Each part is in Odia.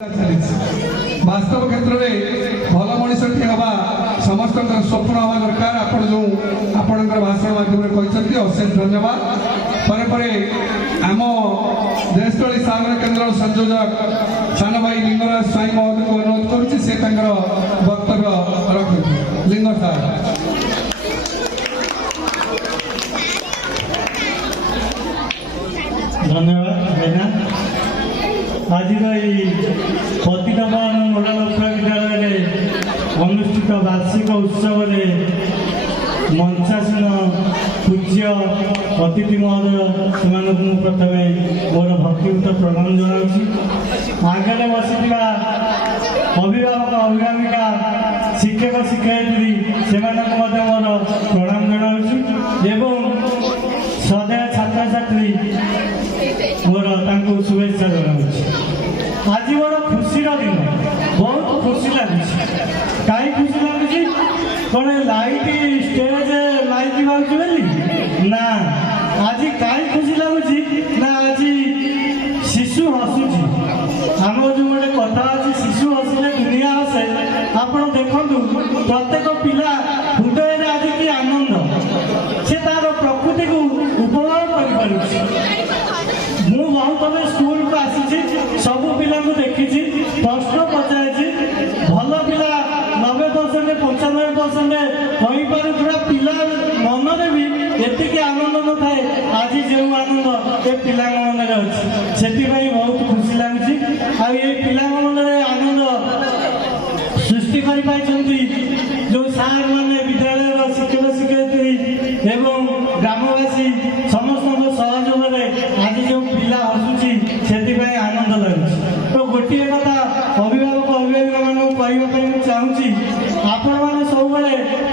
वास्तव क्षेत्र में भल मनीषटी हवा समस्त स्वप्न हवा दरकार। आपण जो आपण भाषण माध्यम कहते अशेष धन्यवाद। परे आम देशतली सागर केन्द्र संयोजक सान भाई लिंगराज स्वाई महोदय को अनुरोध करुच्ची से वक्तव्य रखते। लिंग सार धन्यवाद। आज पतितपावन मॉडल उच्च विद्यालय अनुष्ठित वार्षिक उत्सव मंचासीन पूज्य अतिथि महोदय से प्रथम मोर भक्तियुत प्रणाम जनाऊँ। आगे बसी अभिभावक अभिभाविका शिक्षक शिक्षयित्री से मोर प्रणाम जनाऊँ। श्रद्धेय छात्र छात्री मोर शुभेच्छा जनाऊँ। आज बड़ा खुशी दिन, बहुत खुशी लगे। कहीं खुशी लगे कौन लाइट स्टेज लाइट बोली ना, आज कहीं खुशी लगुच ना, आज शिशु हसुची। आम जो गोटे कथा अच्छी शिशु हसिले दुनिया हसे। आप देखु प्रत्येक पिला हृदय आज कि आनंद से तार प्रकृति को उपभोग कर। बहुत स्कूल को आसी सबू पिला देखी प्रश्न पचाई भल पिला 90% 95% कही पारा पिला मन भी एति आनंद न था। आज जो आनंद ये पिला मन में अच्छे से बहुत खुशी लगे। आई पिला मन में आनंद सृष्टि कर जो सार मैंने विद्यालय शिक्षक शिक्षयित्री एवं ग्रामवासी समस्त सहयोग आज जो पिला हसुची से आनंद लगे। तो गोटे कथा अभिभावक अभिभाविका मान कहवाई चाहूँगी, आपण मैंने सब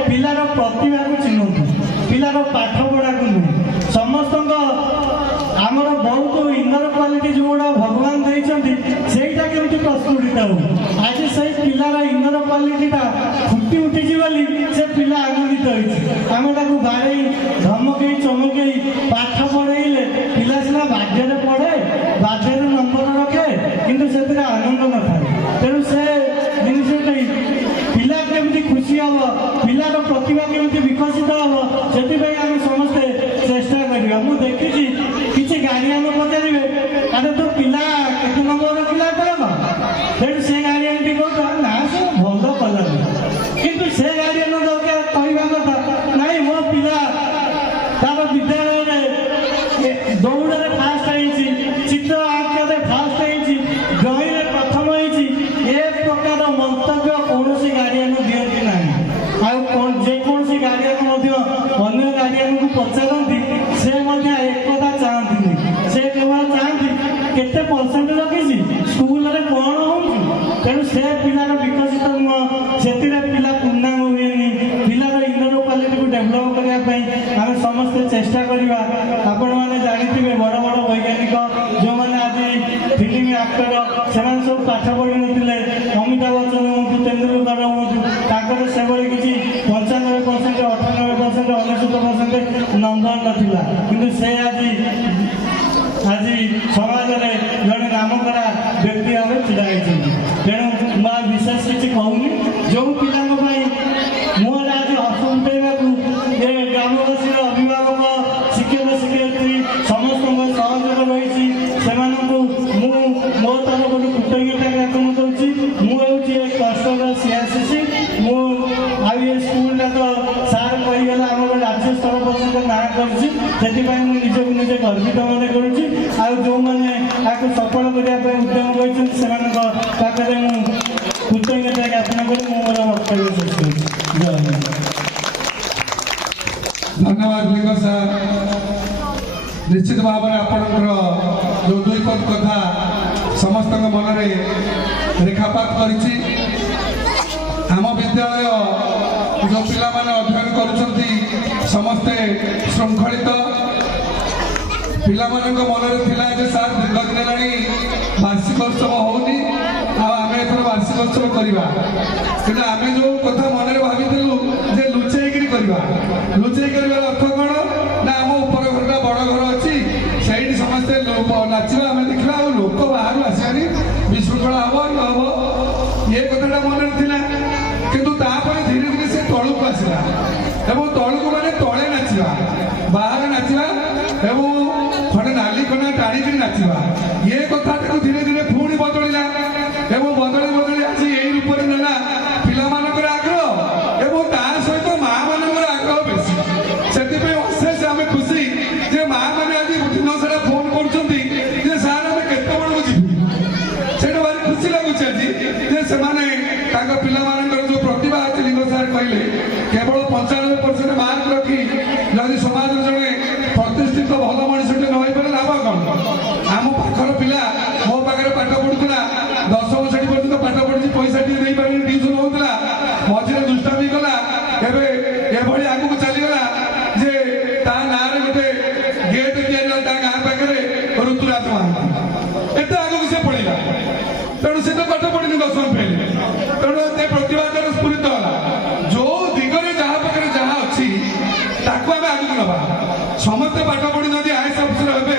पिलार प्रतिभा को चिन्हतु, पिलार पाठ पढ़ा को नुह। समस्त आमर बहुत इनर क्वालिटी जो गुड़ा भगवान देते सेटा केमती प्रस्फुटित हो। आज से पिलार इनर क्वालिटीटा फुटी उठी बोली से पिला आनंदित होती। आम बाड़े धमकई चमकई पाठ पढ़ेले पिला सीना बाध्य पढ़े बाध्य नंबर रखे किंतु से आनंद न था। तेणु से जिन पिला केमती खुशी हम, पिलार प्रतिभा केमती विकसित हम, से आम समस्ते चेष्टा करा। मुझे देखी किसी गार्डियन पचारे अरे तो पिला केते नंबर रखिला तेणु से गार्डियन टी कह ना से भल कला किंतु से गार्डियन दरकार कहवा कथा नाई मो पिला तार विद्यालय दौड़ फास्ट होती, चित्र आंकने फास्ट होती, ड्रॉइंग प्रथम होती, ए प्रकार मंतव्य कौन गार्डियन दिखती ना। जेकोसी गार्डियन अन्य गार्डियन को पचारती से एक कथा चाहती से केवल चाहती केते परसेंट रखी स्कूल में कौन हो। तेणु से पिलार विकसित नुह से पिला पूर्णांग हुए। पिलार इनर क्वालिटी को डेभलप करने आम समस्ते चेष्टा करवा। आपण मैंने जानी बड़ बड़ वैज्ञानिक जो मैंने आज फिल्म एक्टर से सब पाठ पढ़ी नथिले, अमिताभ बच्चन हूँ तेंदुलकर हूँ से किसी 95% 98% 99% नंबर नाला कि से आज समाज में जड़े नामकरा व्यक्ति भाव छिड़ा। तेणु मैं विशेष किसी कहूनी जो पिला मुहर आज हस उठेवा ये ग्रामवासी अभिभावक शिक्षक शिक्षयित्री समस्त सहयोग रही मो तरफ कृतज्ञता ज्ञापन करुँची। मुझे कष्टर सीआरसीसी ये स्कूल तो सार कहीगला आम राज्य स्तर पर्यटन ना कर निजे गर्वित मन कर जो मैंने सफल करने उद्यम करते कृतज्ञता ज्ञापन कर मोर वक्तव्य शेष कर। धन्यवाद लिंग सार। निश्चित भाव में आपंकर जो दुईपद कथा समस्त मन में रेखापात कर विद्यालय जो पिला माने अध्ययन कर समस्ते श्रृंखलित पिला मन थिला जे सार दीर्घ दिन हेलाणी वार्षिक उत्सव होनी आम एथर वार्षिक उत्सव करवा कि आम जो कथा मन में भाई जे लुचेक करवा लुचेक अर्थ कौन ना आम उपर घर बड़ घर अच्छी से समस्ते नाचा आम देखा लोक बाहर आसानी विशृंखला हम ଏବଂ ତଳକୁ ମାନେ ତଳେ ନାଚିବା, ବାହାରେ ନାଚିବା ଏବଂ ଖଣ୍ଡେ ନାଲି ଖଣ୍ଡେ ଟାଣିକିରି ନାଚିବା। ଏ କଥାଟାକୁ ଧୀରେ ଧୀରେ ପୁଣି ବଦଳିଲା ଏବଂ ବଦଳି ବଦଳି ଆସି ଏଇ ରୂପରେ ନେଲା ପିଲାମାନଙ୍କର ଆଗ୍ରହ ଏବଂ ତା ସହିତ ମା ମାନଙ୍କର ଆଗ୍ରହ ବେଶୀ। ସେଥିପାଇଁ ଅଶେଷ ଆମେ ଖୁସି ଯେ ମା ମାନେ ଆଜି ଦିନ ସାରା ଫୋନ କରୁଛନ୍ତି ଯେ ସାର୍ ଆମେ କେତେବେଳକୁ ଯିବୁ। ସେଇଟା ଭାରି ଖୁସି ଲାଗୁଛି ଆଜି ଯେ ସେମାନେ ତାଙ୍କ ପିଲାମାନଙ୍କର ଯୋଉ ପ୍ରତିଭା ଅଛି, ଲିଙ୍ଗ ସାର୍ କହିଲେ କେବଳ 95% ମାର୍କ ରଖି ଯଦି ସମାଜରେ ଜଣେ ପ୍ରତିଷ୍ଠିତ ଭଲ ମଣିଷଟେ ନ ହେଇପାରେ ଲାଭ କଣ? ଆମ ପାଖର ପିଲା ମୋ ପାଖରେ ପାଠ ପଢୁଥିଲା, 10ମ ଶ୍ରେଣୀ ପର୍ଯ୍ୟନ୍ତ ପାଠ ପଢିଛି, ପଇସା ଟିକେ ଦେଇପାରିନି, ଟ୍ୟୁସନ ହଉଥିଲା, ମଝିରେ ଦୁଷ୍ଟାମି କଲା, ଏବେ ଏଭଳି ଆଗକୁ ଚାଲିଗଲା ଯେ ତା ନାଁରେ ଗୋଟେ ଗେଟ୍ ତିଆରି ହେଲା ତା ଗାଁ ପାଖରେ, ଋତୁରାଜ ମହାନ୍ତି। ଏତେ ଆଗକୁ ସେ ପଢିଲା, ତେଣୁ ସେ ତ ପାଠ ପଢିନି, 10ମ ଫେଲ୍। ତେଣୁ ସେ ପ୍ରତିଭା ତାର ସ୍ଫୁରିତ ହେଲା। ଯୋଉ ଦିଗରେ ଯାହା ପାଖରେ ଯାହା ଅଛି ତାକୁ ଆମେ ଆଗକୁ ନବା। ସମସ୍ତେ ପାଠ ପଢି ଯଦି ଆଇଏଏସ୍ ଅଫିସର ହେବେ,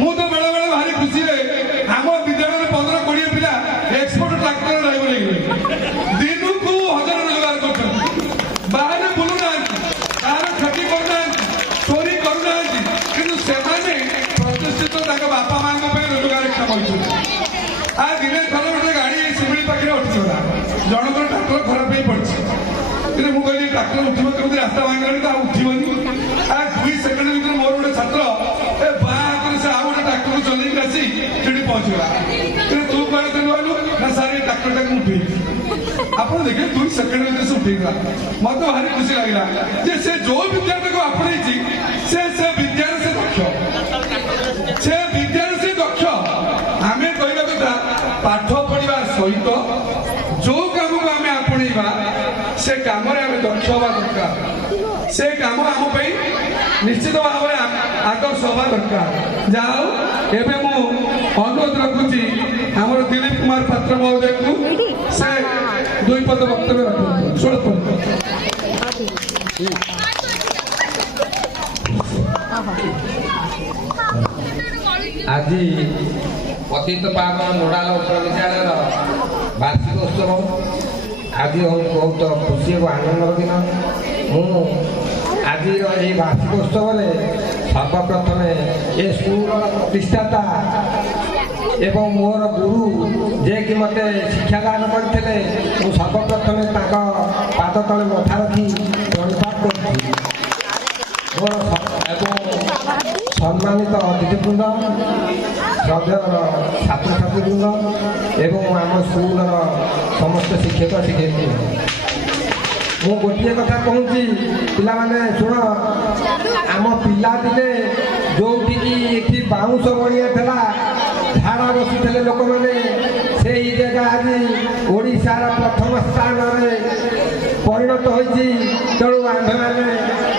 ମୁଁ ତ ବେଳେ ବେଳେ ଭାରି ଖୁସିରେ ଆମ ବିଦ୍ୟାଳୟରେ 15-20 ପିଲା ଏକ୍ସପୋର୍ଟ ଟ୍ରାକ୍ଟର ଡ୍ରାଇଭର ହେଇଗଲେ। ଦିନକୁ 1000 ରୋଜଗାର କରୁଛନ୍ତି, ବାହାରେ ବୁଲୁନାହାନ୍ତି, କାହାର କ୍ଷତି କରୁନାହାନ୍ତି, ଚୋରି କରୁନାହାନ୍ତି, କିନ୍ତୁ ସେମାନେ ପ୍ରତିଷ୍ଠିତ ତାଙ୍କ ବାପା ମାଙ୍କ ପାଇଁ ରୋଜଗାରକ୍ଷମ ହୋଇଛନ୍ତି। ଆ ଦିନେ ଥରେ ଗୋଟେ ଗାଡି ଶିମିଳି ପାଖରେ ଅଟିଗଲା, ଜଣଙ୍କର ଟ୍ରାକ୍ଟର ଖରାପ ହେଇ ପଡିଛି। କିନ୍ତୁ ମୁଁ କହିଲି ଟ୍ରାକ୍ଟର ଉଠିବ କେମିତି, ରାସ୍ତା ଭାଙ୍ଗିଲାଣି ତ ଆଉ ଉଠିବନି। 2 ସେକେଣ୍ଡ ଭିତରେ ମୋର ଗୋଟେ ଛାତ୍ର ଏ ବାଁ ହାତରେ ସେ ଆଉ ଗୋଟେ ଟ୍ରାକ୍ଟର ଚଲେଇକି ଆସି ସେଠି ପହଞ୍ଚିଗଲା। କିନ୍ତୁ ତୁ କୁଆଡେ କହିଲୁ ନା ସାର୍ ଏ ଟ୍ରାକ୍ଟରଟାକୁ ଉଠେଇଛି। ଆପଣ ଦେଖିଲେ 2 ସେକେଣ୍ଡ ଭିତରେ ସେ ଉଠେଇଥିଲା। ମତେ ଭାରି ଖୁସି ଲାଗିଲା ଯେ ସେ ଯୋଉ ବିଦ୍ୟାଟାକୁ ଆପଣେଇଛି ସେ ବିଦ୍ୟାରେ ସେ ଦକ୍ଷ, ସେ ବିଦ୍ୟାରେ ସେ ଦକ୍ଷ। ଆମେ କହିବା କଥା ପାଠ ପଢିବା ସହିତ ଯୋଉ କାମକୁ ଆମେ ଆପଣେଇବା ସେ କାମରେ ଆମେ ଦକ୍ଷ ହେବା ଦରକାର। ସେ କାମ ଆମ ପାଇଁ ନିଶ୍ଚିତ ଭାବରେ ଆଦର୍ଶ ହେବା ଦରକାର। ଯାହା ହଉ, ଏବେ ମୁଁ ଅନୁରୋଧ ରଖୁଛି ଆମର ଦିଲ୍ଲୀପ କୁମାର ପାତ୍ର ମହୋଦୟଙ୍କୁ ସେ 2 ପଦ ବକ୍ତବ୍ୟ ରଖନ୍ତୁ। ସ୍ୱଳ୍ପ ଆଜି ପତିତ ପାବନ ନୋଡାଲ ଉଚ୍ଚ ବିଦ୍ୟାଳୟର ବାର୍ଷିକ ଉତ୍ସବ। ଆଜି ବହୁତ ଖୁସି ଏବଂ ଆନନ୍ଦର ଦିନ। ମୁଁ ଆଜିର ଏହି ବାର୍ଷିକ ଉତ୍ସବରେ ସର୍ବପ୍ରଥମେ ଏ ସ୍କୁଲର ପ୍ରତିଷ୍ଠାତା ଏବଂ ମୋର ଗୁରୁ ଯିଏକି ମୋତେ ଶିକ୍ଷାଦାନ କରିଥିଲେ, ମୁଁ ସର୍ବପ୍ରଥମେ ତାଙ୍କ ପାଦ ତଳେ ମଥା ରଖି ପ୍ରଣିପାତ କରୁଛି। ମୋର ଏବଂ ସମ୍ମାନିତ ଅତିଥିବୃନ୍ଦ, ଶ୍ରଦ୍ଧେୟ ଛାତ୍ରଛାତ୍ରୀବୃନ୍ଦ ଏବଂ ଆମ ସ୍କୁଲର ସମସ୍ତ ଶିକ୍ଷକ ଶିକ୍ଷୟିତ୍ରୀ, ମୁଁ ଗୋଟିଏ କଥା କହୁଛି, ପିଲାମାନେ ଶୁଣ। ଆମ ପିଲାଦିନେ ଯୋଉଠିକି ଏଠି ବାଉଁଶ ବଣିଆ ଥିଲା, ଝାଡ଼ା ବସୁଥିଲେ ଲୋକମାନେ, ସେଇ ଜାଗା ଆଜି ଓଡ଼ିଶାର ପ୍ରଥମ ସ୍ଥାନରେ ପରିଣତ ହୋଇଛି। ତେଣୁ ଆମ୍ଭେମାନେ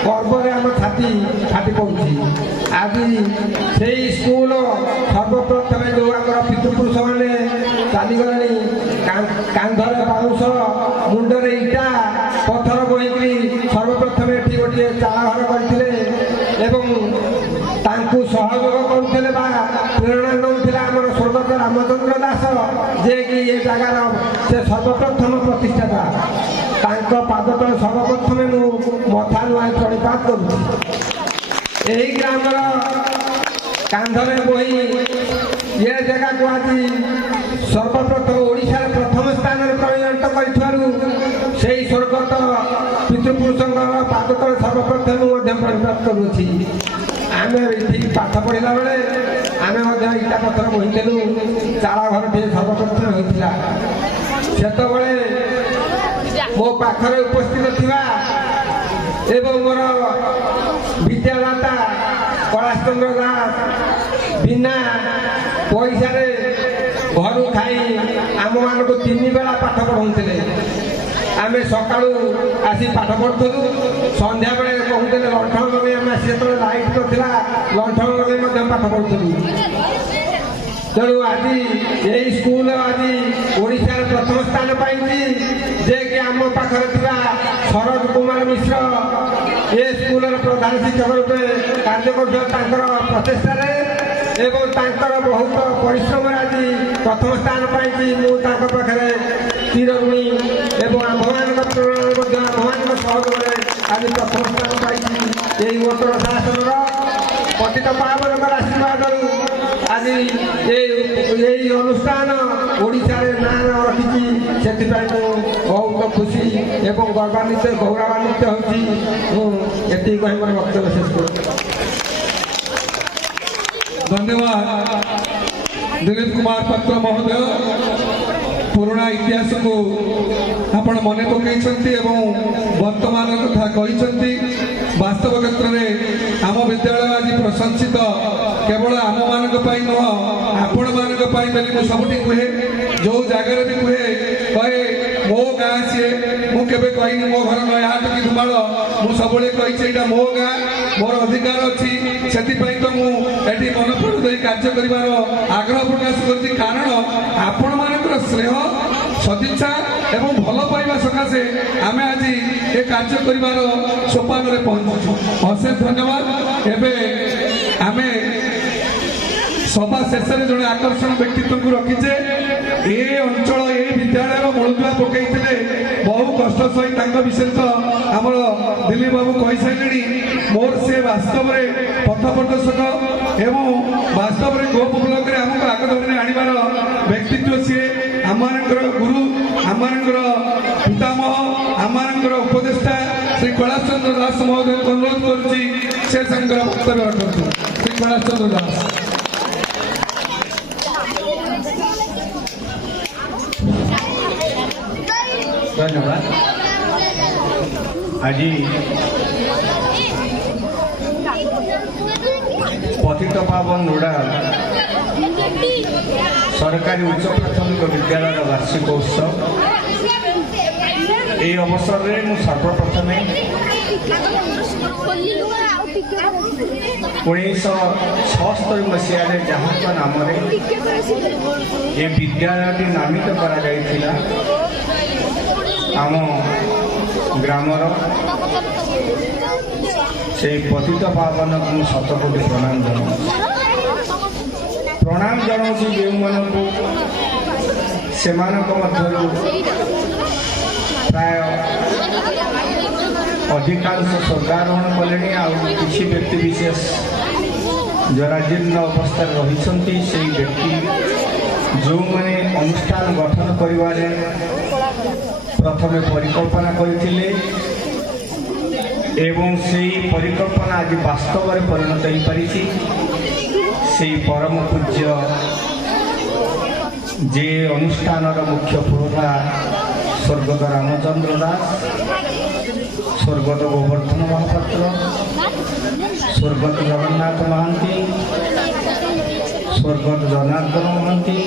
ଗର୍ବରେ ଆମ ଛାତି ଫାଟି ପଡ଼ୁଛି। ଆଜି ସେଇ ସ୍କୁଲ ସର୍ବପ୍ରଥମେ ଯେଉଁ ଆମର ପିତୃପୁରୁଷମାନେ ଚାଲିଗଲେଣି, କାନ୍ଧରେ ବାଉଁଶ, ମୁଣ୍ଡରେ ଇଟା ପଥର ବୋହିକି ସର୍ବପ୍ରଥମେ ଏଠି ଗୋଟିଏ ଚାଳଘର କରିଥିଲେ ଏବଂ ତାଙ୍କୁ ସହଯୋଗ କରୁଥିଲେ ବା ପ୍ରେରଣା ଦେଉଥିଲେ ଆମର ସ୍ୱର୍ଗତ ରାମଚନ୍ଦ୍ର ଦାସ, ଯିଏକି ଏ ଜାଗାର ସେ ସର୍ବପ୍ରଥମ ପ୍ରତିଷ୍ଠାତା। ତାଙ୍କ ପାଦ ତଳେ ସର୍ବପ୍ରଥମେ ମୁଁ ମଥା ନୁଆଁ ପ୍ରଣିପାତ କରୁଛି। ଏହି ଗ୍ରାମର କାନ୍ଧରେ ବୋହି ଏ ଜାଗାକୁ ଆଜି ସର୍ବପ୍ରଥମ ଓଡ଼ିଶାର ପ୍ରଥମ ସ୍ଥାନରେ ପରିଣତ କରିଥିବାରୁ ସେହି ସ୍ୱର୍ଗତ ପିତୃପୁରୁଷଙ୍କର ପାଦ ତଳେ ସର୍ବପ୍ରଥମେ ମୁଁ ମଧ୍ୟ ପ୍ରଣିପାତ କରୁଛି। ଆମେ ଏଠି ପାଠ ପଢ଼ିଲା ବେଳେ ଆମେ ମଧ୍ୟ ଇଟା ପଥର ବୋହିଥିଲୁ, ଚାଳ ଘରଟିଏ ସର୍ବପ୍ରଥମେ ହୋଇଥିଲା। ସେତେବେଳେ ମୋ ପାଖରେ ଉପସ୍ଥିତ ଥିବା ଏବଂ ମୋର ବିଦ୍ୟାଦାତା କୈଳାସ ଚନ୍ଦ୍ର ଦାସ ବିନା ପଇସାରେ ଘରୁ ଖାଇ ଆମମାନଙ୍କୁ 3 ବେଳା ପାଠ ପଢ଼ାଉଥିଲେ। ଆମେ ସକାଳୁ ଆସି ପାଠ ପଢ଼ୁଥିଲୁ, ସନ୍ଧ୍ୟାବେଳେ କହୁଥିଲେ ଲଣ୍ଠନ ଲଗାଇ, ଆମେ ଆସି ଯେତେବେଳେ ଲାଇଟ୍ ନଥିଲା ଲଣ୍ଠନ ଲଗାଇ ମଧ୍ୟ ପାଠ ପଢ଼ୁଥିଲୁ। ତେଣୁ ଆଜି ଏହି ସ୍କୁଲ ଆଜି ଓଡ଼ିଶାର ପ୍ରଥମ ସ୍ଥାନ ପାଇଛି, ଯିଏକି ଆମ ପାଖରେ ଥିବା ଶରଦ କୁମାର ମିଶ୍ର ଏ ସ୍କୁଲର ପ୍ରଧାନ ଶିକ୍ଷକ ରୂପେ କାର୍ଯ୍ୟ କରୁଥିବା ତାଙ୍କର ପ୍ରଚେଷ୍ଟାରେ ଏବଂ ତାଙ୍କର ବହୁତ ପରିଶ୍ରମରେ ଆଜି ପ୍ରଥମ ସ୍ଥାନ ପାଇଛି। ମୁଁ ତାଙ୍କ ପାଖରେ ଚିରଋଣୀ ଏବଂ ଆମ୍ଭମାନଙ୍କ ପ୍ରେରଣାରେ ମଧ୍ୟ ଆମ୍ଭମାନଙ୍କ ସହଯୋଗରେ ଆଜି ପ୍ରଥମ ସ୍ଥାନ ପାଇଛି ଏହି ଉତ୍ତର ଶାସନର ପତିତ ପାବନଙ୍କର ଆଶୀର୍ବାଦରୁ ଆଜି ଏହି ଅନୁଷ୍ଠାନ ଓଡ଼ିଶାରେ ନାଁ ରଖିଛି। ସେଥିପାଇଁ ମୁଁ ବହୁତ ଖୁସି ଏବଂ ଗୌରବାନ୍ୱିତ ହେଉଛି। ମୁଁ ଏତିକି କହି ମୋର ବକ୍ତବ୍ୟ ଶେଷ କରୁଛି। धन्यवाद दिलीप कुमार पत्र महोदय पुराणा इतिहास को आपण मन पकई वर्तमान कथा कहते वास्तव क्षेत्र में आम विद्यालय आज प्रशंसित केवल आम मान नुह आपण मान सबुठी कहे जो जगार भी कहे कहे मो गाँ सी मुझे कहनी मो घर नयाहाट कि धुमाड़ मुझे सब कही मो गाँ मोर अधिकार अच्छी से तो मुझे मन प्राण दे कार्य कर आग्रह प्रकाश कर कारण आपण मान स्नेह सदिच्छा एवं भल पाइबा सकाशे आम आज ये कार्य कर सोपान में पहुंचु। अशेष धन्यवाद। एवं आम सभा शेष में जड़े आकर्षण व्यक्तित्व को रखीचे ए अंचल ए विद्यालय मूलदुआ पकई बहु कष्ट सहित विषय तो आम दिलीप बाबू कही सारे मोर से वास्तव में पथ प्रदर्शक एवं वास्तव में गोप ब्लॉक में आमको आग धरी आनबार व्यक्तित्व सी आम गुरु आम पितामह आम उपदेष्टा श्री कैलाश चंद्र दास महोदय को अनुरोध करुच्ची से वक्तव्य रखु। श्री कैलाश चंद्र दास। धन्यवाद। आज पतित पावन नोडाल सरकारी उच्च प्राथमिक विद्यालय वार्षिक उत्सव ये अवसर में मु सर्वप्रथम 1976 मसीह जहाँ नाम ये विद्यालय नामित करा आम ग्रामर से पतित पावन को शतकोटी प्रणाम जनाऊँ जो मानू से प्राय अधिकांश स्वर्गारोहण कले कि व्यक्ति विशेष जराजीर्ण अवस्था रही से व्यक्ति जो मैंने अनुष्ठान गठन करिवारे प्रथम परिकल्पना करथिले एवं से परिकल्पना आज वास्तव में परिणत हो पारी से परम पूज्य जे अनुष्ठान मुख्य पुरोधा स्वर्गत रामचंद्र दास स्वर्गत गोवर्धन महापात्र स्वर्गत जगन्नाथ महांती स्वर्गत जनार्दन महांती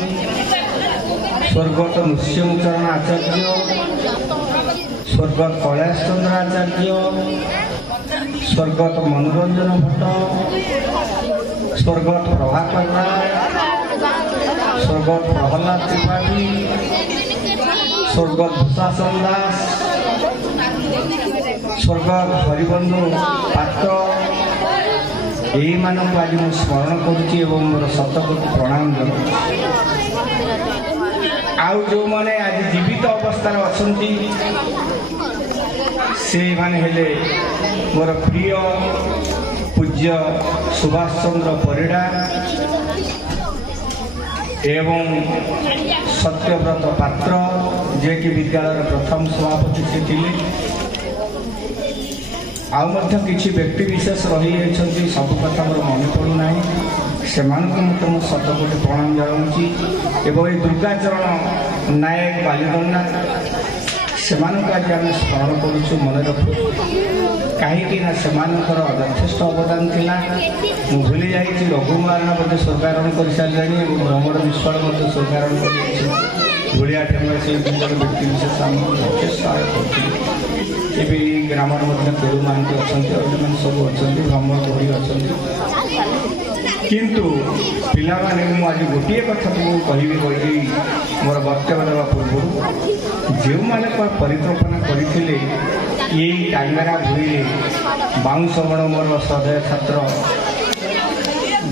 स्वर्गत नृसिंहचरण आचार्य स्वर्गत कैलाश चंद्र आचार्य स्वर्गत मनोरंजन भट्ट स्वर्गत प्रभाकर राय स्वर्गत प्रहलाद त्रिपाठी स्वर्गत भूषासन दास स्वर्गत हरिबंधु पात्र यही मानक आज मुझे स्मरण करुच्ची मोर शतकोटी प्रणाम जनाऊँ। आउ जो माने आज जीवित अवस्था अच्छा से माने हेले मोर प्रिय पूज्य सुभाष चंद्र परिड़ा एवं सत्यव्रत पात्र जे कि विद्यालय प्रथम सभापति से थिले आउ किसी व्यक्ति विशेष रही सब कथा मोर मन पड़ूना से शतकोटी प्रणाम जनाऊँगी एवं ये दुर्गाचरण नायक बालीदंडा से आज आम स्मरण करुचु मन रखु कहीं यथेष्ट अवदान थिला मु भूली जाइए रघु महाराणा बोधे स्वर्गारोहण कर सारे भ्रमर विश्वाल स्वर्गारोहण कर भूलिया ठाकुर से व्यक्ति विशेष यथेष्ट सहाय ग्राम केरु महांती अच्छा सब अच्छा भ्रमर गौरी अच्छा किंतु पिला माने आज गोटे कथा तुमको कहबी कही मोर वक्तव्य देवा पूर्व जो मैंने परिकल्पना करते ये टांगरा भूई बाउंश बण मोर श्रद्धेय छात्र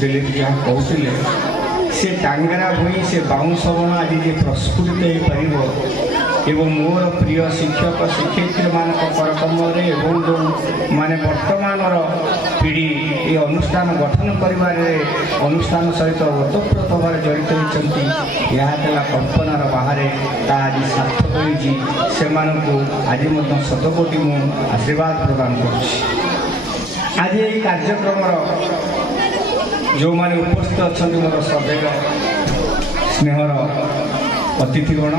दिलीप जहाँ कहते से टांगरा भूई से बाउंश बण आज प्रस्फुटित हो पार ଏବଂ ମୋର ପ୍ରିୟ ଶିକ୍ଷକ ଶିକ୍ଷୟିତ୍ରୀମାନଙ୍କ କରକମରେ ଏବଂ ଯେଉଁମାନେ ବର୍ତ୍ତମାନର ପିଢ଼ି ଏ ଅନୁଷ୍ଠାନ ଗଠନ କରିବାରେ ଅନୁଷ୍ଠାନ ସହିତ ଓତପ୍ରୋତ ଭାବରେ ଜଡ଼ିତ ହୋଇଛନ୍ତି, ଏହା ଥିଲା କଳ୍ପନାର ବାହାରେ, ତାହା ଆଜି ସାର୍ଥକ ହୋଇଛି। ସେମାନଙ୍କୁ ଆଜି ମଧ୍ୟ ଶତକୋଟି ମୁଁ ଆଶୀର୍ବାଦ ପ୍ରଦାନ କରୁଛି। ଆଜି ଏହି କାର୍ଯ୍ୟକ୍ରମର ଯେଉଁମାନେ ଉପସ୍ଥିତ ଅଛନ୍ତି ମୋର ଶ୍ରଦ୍ଧେୟ ସ୍ନେହର ଅତିଥିଗଣ,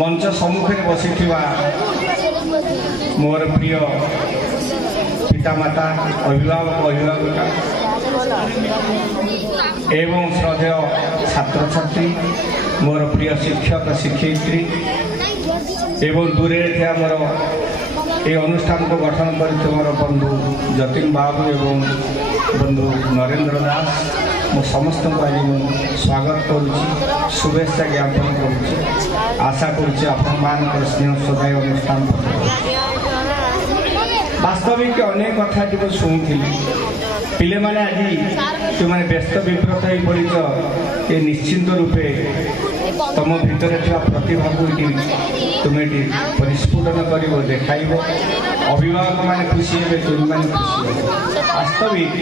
ମଞ୍ଚ ସମ୍ମୁଖରେ ବସିଥିବା ମୋର ପ୍ରିୟ ପିତାମାତା, ଅଭିଭାବକ ଅଭିଭାବିକା ଏବଂ ଶ୍ରଦ୍ଧେୟ ଛାତ୍ରଛାତ୍ରୀ, ମୋର ପ୍ରିୟ ଶିକ୍ଷକ ଶିକ୍ଷୟିତ୍ରୀ ଏବଂ ଦୂରରେ ଥିବା ମୋର এই অনুষ্ঠানକୁ ଗଠନ କରିଥିବା ମୋର ବନ୍ଧୁ ଯତୀନ ବାବୁ ଏବଂ ବନ୍ଧୁ ନରେନ୍ଦ୍ର ଦାସ, ମୁଁ ସମସ୍ତଙ୍କୁ ଆଜି ମୁଁ ସ୍ୱାଗତ କରୁଛି, ଶୁଭେଚ୍ଛା ଜ୍ଞାପନ କରୁଛି। ଆଶା କରୁଛି ଆପଣମାନଙ୍କର ସ୍ନେହ ଶ୍ରଦ୍ଧାୟ ଅନୁଷ୍ଠାନ ବାସ୍ତବିକ ଅନେକ କଥାଟି ମୁଁ ଶୁଣୁଥିଲି। ପିଲାମାନେ ଆଜି ତୁମମାନେ ବ୍ୟସ୍ତ ବିବ୍ରତ ହୋଇ ପଡ଼ିଛ, ଏ ନିଶ୍ଚିନ୍ତ ରୂପେ ତମ ଭିତରେ ଥିବା ପ୍ରତିଭାକୁ ତୁମେ ଏଠି ପରିସ୍ଫୁଟନ କରିବ, ଦେଖାଇବ। ଅଭିଭାବକମାନେ ଖୁସି ହେବେ, ତୁମେମାନେ ଖୁସି ହେବେ। ବାସ୍ତବିକ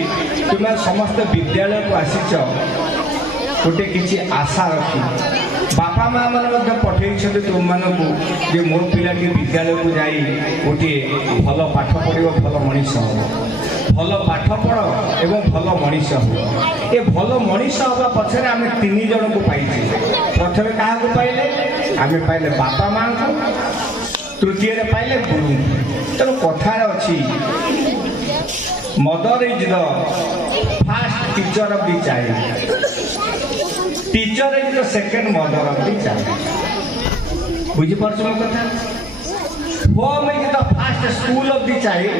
ତୁମେ ସମସ୍ତେ ବିଦ୍ୟାଳୟକୁ ଆସିଛ ଗୋଟେ କିଛି ଆଶା ରଖି। ବାପା ମାଆ ମାନେ ମଧ୍ୟ ପଠେଇଛନ୍ତି ତୁମମାନଙ୍କୁ ଯେ ମୋ ପିଲାଟି ବିଦ୍ୟାଳୟକୁ ଯାଇ ଗୋଟିଏ ଭଲ ପାଠ ପଢ଼ିବ, ଭଲ ମଣିଷ ହେବ। ଭଲ ପାଠ ପଢ଼ ଏବଂ ଭଲ ମଣିଷ ହେବ। ଏ ଭଲ ମଣିଷ ହେବା ପଛରେ ଆମେ 3 ଜଣଙ୍କୁ ପାଇଛେ। ପ୍ରଥମେ କାହାକୁ ପାଇଲେ? ଆମେ ପାଇଲେ ବାପା ମାଆଙ୍କୁ, ତୃତୀୟରେ ପାଇଲେ ଗୁରୁଙ୍କୁ। ତେଣୁ କଥାରେ ଅଛି, mother is the first teacher of the child, teacher is the second mother of the child. ବୁଝିପାରୁଛ ମୋ କଥା? Home is the first school of the child